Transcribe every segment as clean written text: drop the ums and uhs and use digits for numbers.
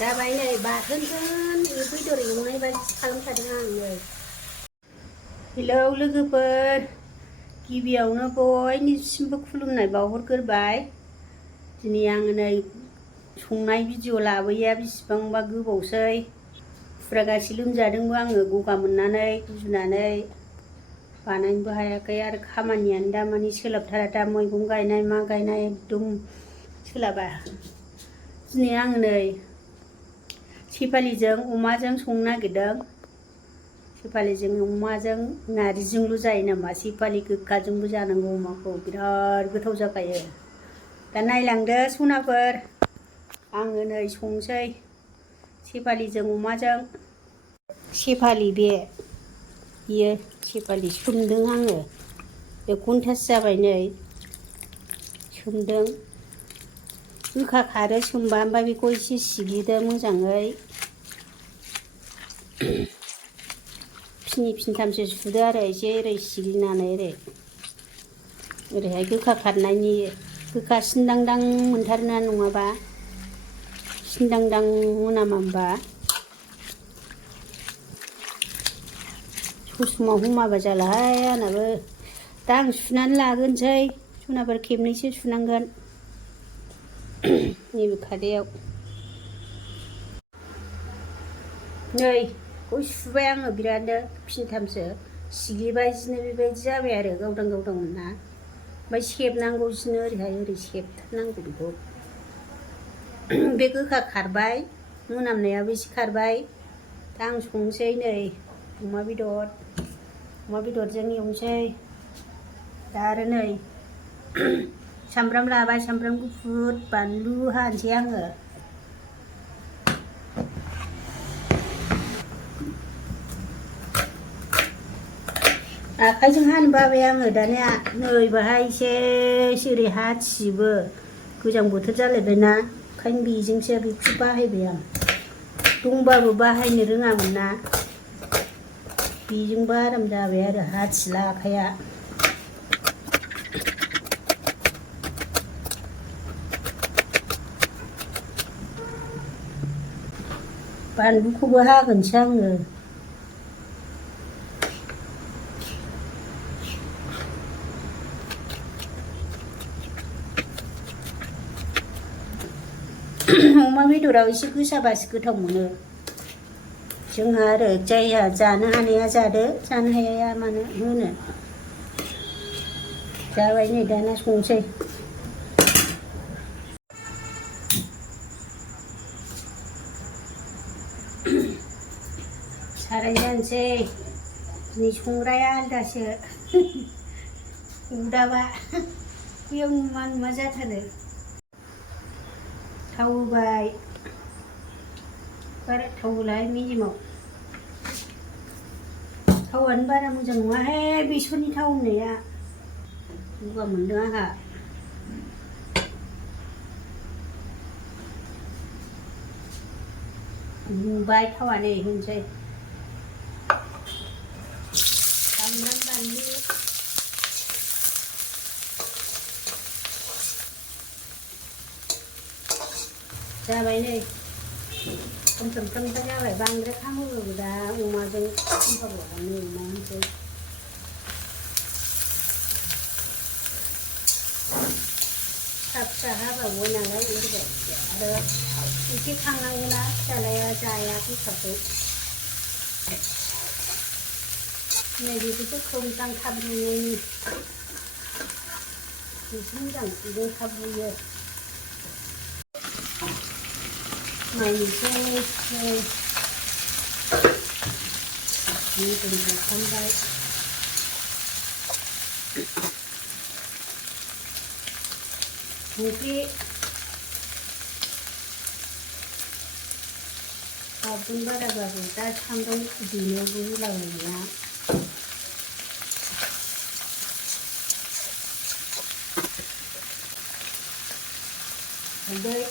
जाबाय नै बाथोनजों बेदर एवनाय बायदि खालामखादों आं नै। हेलौ लोगोफोर, गिबियावनो बयनिसिमबो खुलुमनाय बावहरग्रोबाय। दिनै आङो नै संनाय भिडिअ लाबोया बेसेबांबा गोबावसै। फुरागासे लोमजादोंबो आङो गगा मोननानै गुजुनानै बानायनोबो हायाखै आरो खामानियानो दामानि सोलाबथारा। दा मैगं गायनाय मा गायनाय एकदम सोलाबा। दिनै आङो नै सेपालिजों अमाजों संनो नागिरदों। सेपालिजों अमाजों नारजिजोंल' जायो नामा? सेपालि गोखाजोंबो जानांगौ अमाखौ, बिराद गोथाव जाखायो। दा नायलांदो सनाफोर, आङो नै संसै सेपालिजों अमाजों। सेपालि बियो सेपालि सोमदों आङो 1 घन्टासो जाबाय नै सोमदों। गोखा खारो सोमबा, ओमफ्राय बेखौ एसे सिग्लिदो मोजाङै। फिनै फिनथामसो सुदो आरो एसे ओरै सिग्लिनानै ओरैहाय गोखा खारनायनि। गोखा सिनदांदां मोनथारोना नङाबा, सिनदांदां मोनामा होमबा? ससमाव हमाबा जालाहाय आंनाबो। दा आं सुनानै लाग्रोनोसै सनाफोर, खेबनैसो सुनांगोन नैबे खादायाव। नै गय सुबाय आङो बिरादनो, फिनथामसो सिग्लिबाय जिनो बेबायदि जाबाय आरो गावदां गावदांमोन ना। ओमफ्राय सेबनांगौ जिनो ओरैहाय ओरै सेबथारनांगौ बेखौ। बे गोखा खारबाय, मोनामनायाबो एसे खारबाय। दा आं संसै नै अमा बेदरजों एवनोसै। दा आरो नै सामब्राम लाबाय, सामब्राम गुफुर बानलु हानोसै आङो। आखाइजों हानो बाबाय आङो दानिया। नै बाहाय एसे ओरै हाथियोबो, गोजां बोथोर जालायबायना, ओंखायनो बेजोंसो बेखौसो बाहायबाय आं। दंबाबो बाहायनो रोङामोन ना, बेजोंबो आराम जाबाय आरो हाथिला आखाइया। बानलुखौबो हागोनसो आङो। अमा बेदराव एसे गोसाबासो गोथाव मोनो जोंहा आरो। जायहा जानो हानाया जादो, जानो हायाया मानो होनो। जाबाय नै दाना संसै। साराय जानोसै। दिनै संग्राया आलदासो अरदाबा बेयाव नुमा जाथारो। थाव होबाय, बारा थाव होलाहाय मेजेमाव। थावानो बारा मोजां नङाहाय बेसरनि थाव होननाया, गगा मोनदों आंहा। दुंबाय थावा नै होनोसै। सामब्राम बानलु जाबाय नै फ्राम जाबाय। बांद्राय खामहोबाबो दा अमाजों खामथारबावनो एवनानैसै। फिसा फिसा हाबावो नालाय एरबाय आरो एसे खांनांगौना, फिसालाया जाया गोखाखौ। नै बेखौसो खोबसां थाब रुइनायनि, बेसो मोजां बेजों थाब रुइयो। नायनोसै नै मोदोम हरखांबाय। संख्रि साबुन बाराबाबो दा सामब्राम देनायावबो होलाबायोना। हालदै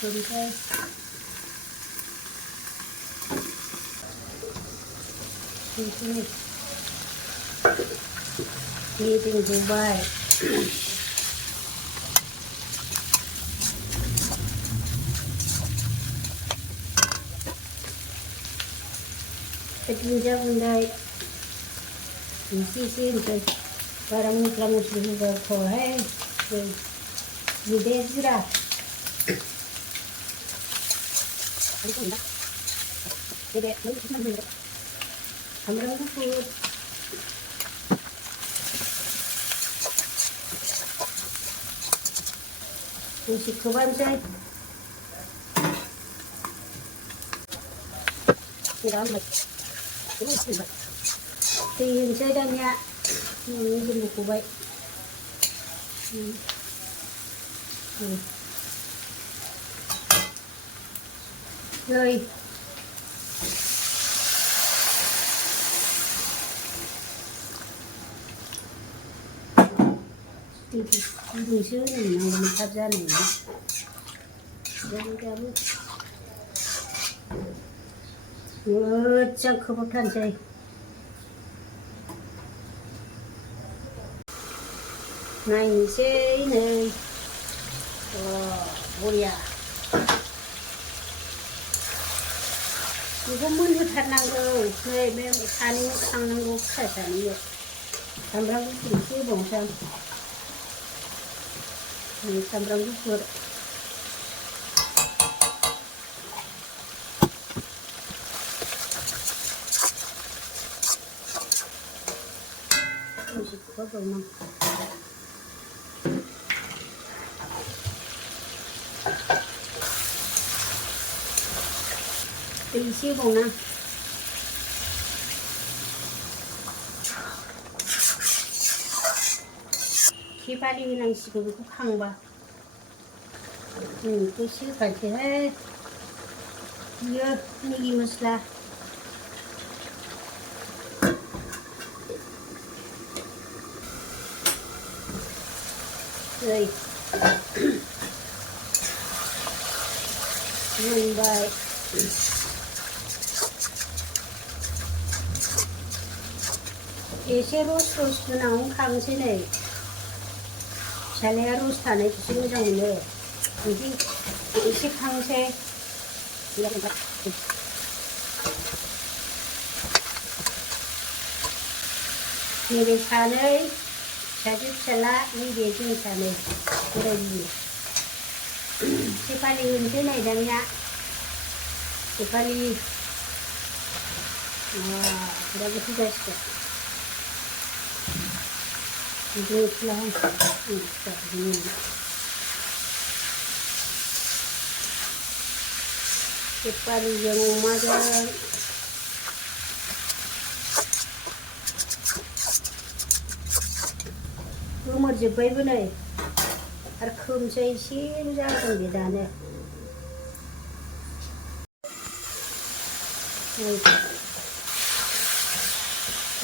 संसै। संख्रि मेजेम गबाय दुन्दिया गुन्दै एसे होनोसै बारा मस्ला मस्लि होबाथ'हाय जिराया जिरा सामब्राम गुफुर दसे खोबानोसै दै होनोसै दानिया मेजेम गबाय दै गुदुंसो होनो मोननांगौमोन थाब जानायनि दाबो मोजां खोबहाबथारनोसै नायनोसै नै बरिया बेखौ मोनहोथारनांगौ नै बे सानैनो खांनांगौ फिसा सानैनो सामब्राम गुफुर एसे होबावनोसै आं सामब्राम गुफुर दसे खोबहाबबावनां दै एसे होबावनां खेफालि होनांसिगौ बेखौ खांबा दसे होखानोसैहाय बियो मेगि मस्ला नै मोनबाय एसे रस होनानै खांसै नै फिसालाया रस थानायखौसो मोजां मोनो बिदि एसे खांसै नैबे सानै फिसाजो फिसाला नैबे जों सानै बोराय बुरि सेफालि होनोसै नै दानिया सेफालि बिराद गोथाव जासिगोन बिदिनो सेफालिजों अमाजों गोमोरजोब्बायबो नै आरो खोमसै एसेल' जागोन बे दानो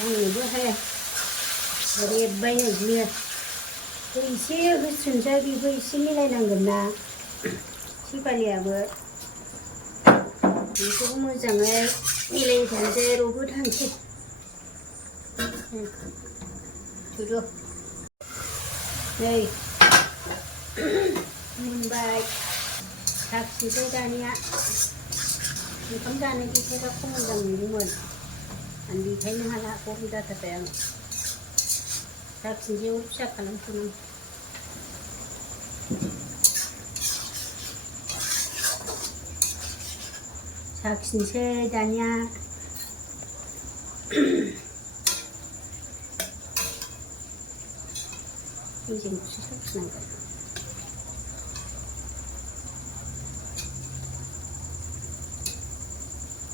आंनोबो हाया रेबबाय नै बियो एसे होस्रोनोसै बेबो एसे मिलायनांगोन ना सेफालियाबो बेखौबो मोजाङै मिलायहोथारनोसै रबहोथारनोसै सुदो नै मोनबाय साखिनोसै दानिया ओंखाम जानो देखायबा खम मोजां मोनदोंमोन आं देखायनो हाला गरम जाथारबाय आं साखिनोसै फिसा खालामथ'नां साखिनोसै दानिया मेजेमखौसो साखिनांगोन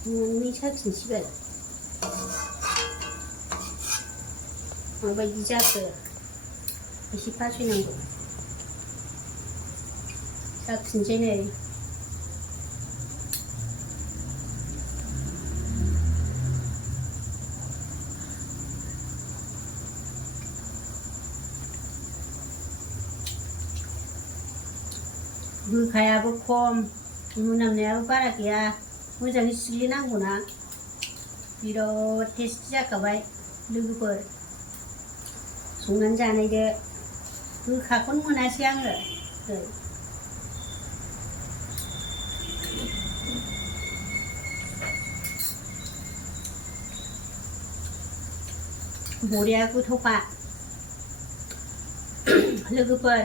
मोननै साखिनोसैबाल माबायदि जाखो एसे फासयनांगौ साखिनोसै नै गोखायाबो खम मोनामनायाबो बारा गैया मोजाङै सिग्लिनांगौना बिराद टेस्टि जाखाबाय लोगोफोर संनानै जानायदो गोखाखौनो मोनासै आङो बरिया गोथावखा लोगोफोर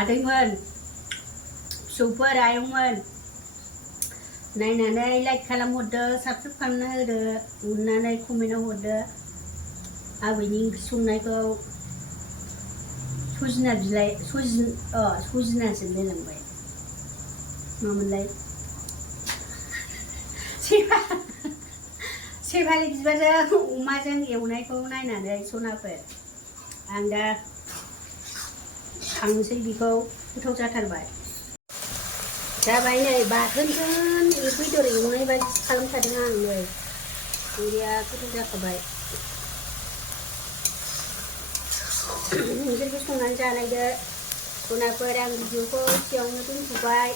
आदैमोन फिसौफोर आयंमोन नायनानै लाइक खालामहरदो साबस्क्राइब खालामना होदो अननानै कमेन्टआव हरदो आबैनि ओंख्रि संनायखौ सजिना बिलाइ सजिनासो होनलायलांबाय मामोनलाय सेफालि बिबारजों अमाजों एवनायखौ नायनानै सनाफोर आं दा खांनोसै बेखौ गोथाव जाथारबाय जाबाय नै बाथोनजों बेदर एवनाय बायदि खालामखादों आं नै बरिया गोथाव जाखाबाय नोंसोरबो संनानै जानायदो सनाफोर आं भिडिअखौ एसेयावनो दोनथ'बाय